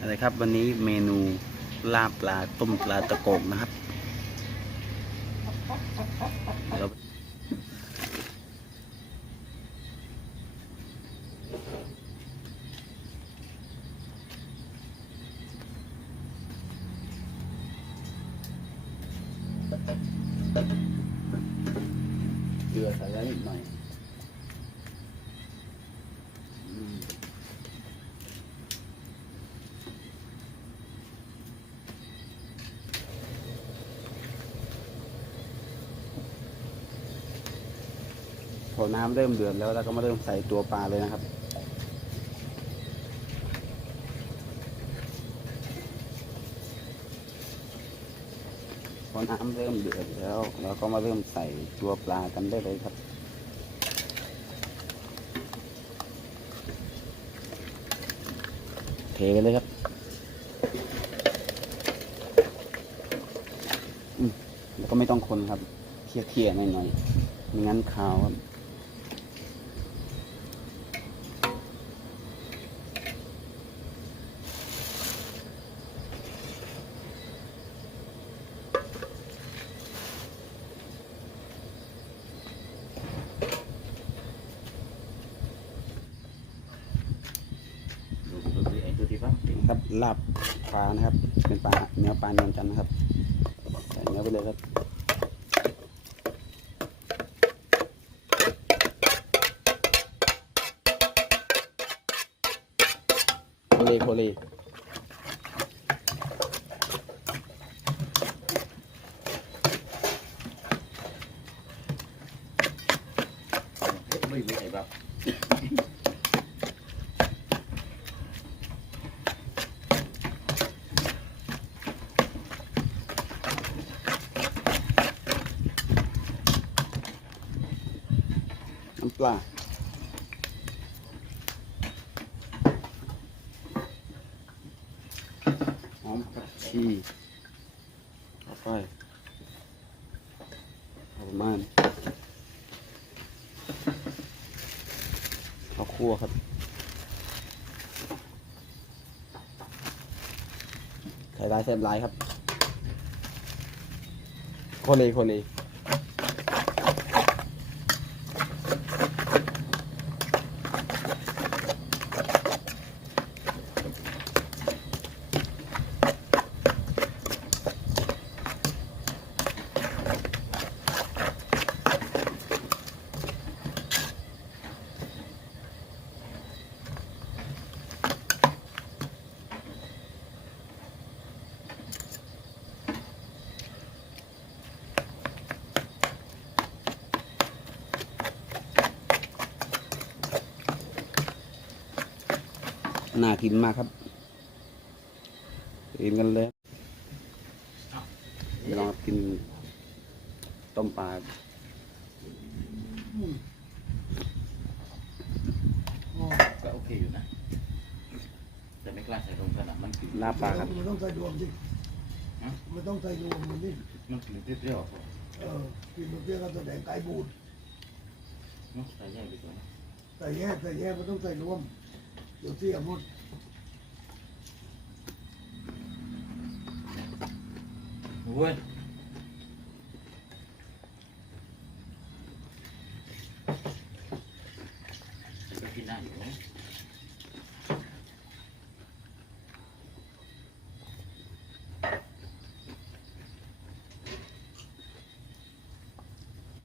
อะไรครับ วันนี้เมนูลาบปลาต้มปลาตะโกกนะครับเดี๋ยวเกลือใส่แล้วนิดหน่อย อน้ำเริ่มเดือดแล้วเราก็มาเริ่มใส่ตัวปลาเลยนะครับ พอน้ำเริ่มเดือดแล้วเราก็มาเริ่มใส่ตัวปลากันได้เลยครับเทกันเลยครับแล้วก็ไม่ต้องคนครับ เคี่ยๆหน่อยๆไม่งั้นขาวครับ ดูดูดิไอ้ตัวที่ปั๊บ ครับ ลาบปลานะครับ เป็นปลาเนื้อปลาเนวลจันนะครับใส่เนื้อไปเลยครับโคเลโคเล ไม่ไม่ไอ้ปั๊บ น้ำ ปลาหอมผักชีเข้าไปเอาประมาณข้าวคั่วครับไข่ลายแซ่บลายครับโคเลโคเล น่ากินมากครับกินกันเลยเดี๋ยวลองกินต้มปลาก็โอเคอยู่นะ แต่ไม่กล้าใส่ลงขนาดมันกลิ่นลาบปลาครับมันต้องใส่รวมดิฮะมันต้องใส่รวมมันนี่มันกลิ่นเปรี้ยวๆพอเออกินมันเพี้ยก็แสดงไก่บูดเนอะใส่แยกไปก่อนนะใส่แยกใส่แยกมันต้องใส่รวม Đầu tiên ở một. Ui cái subscribe cho kênh không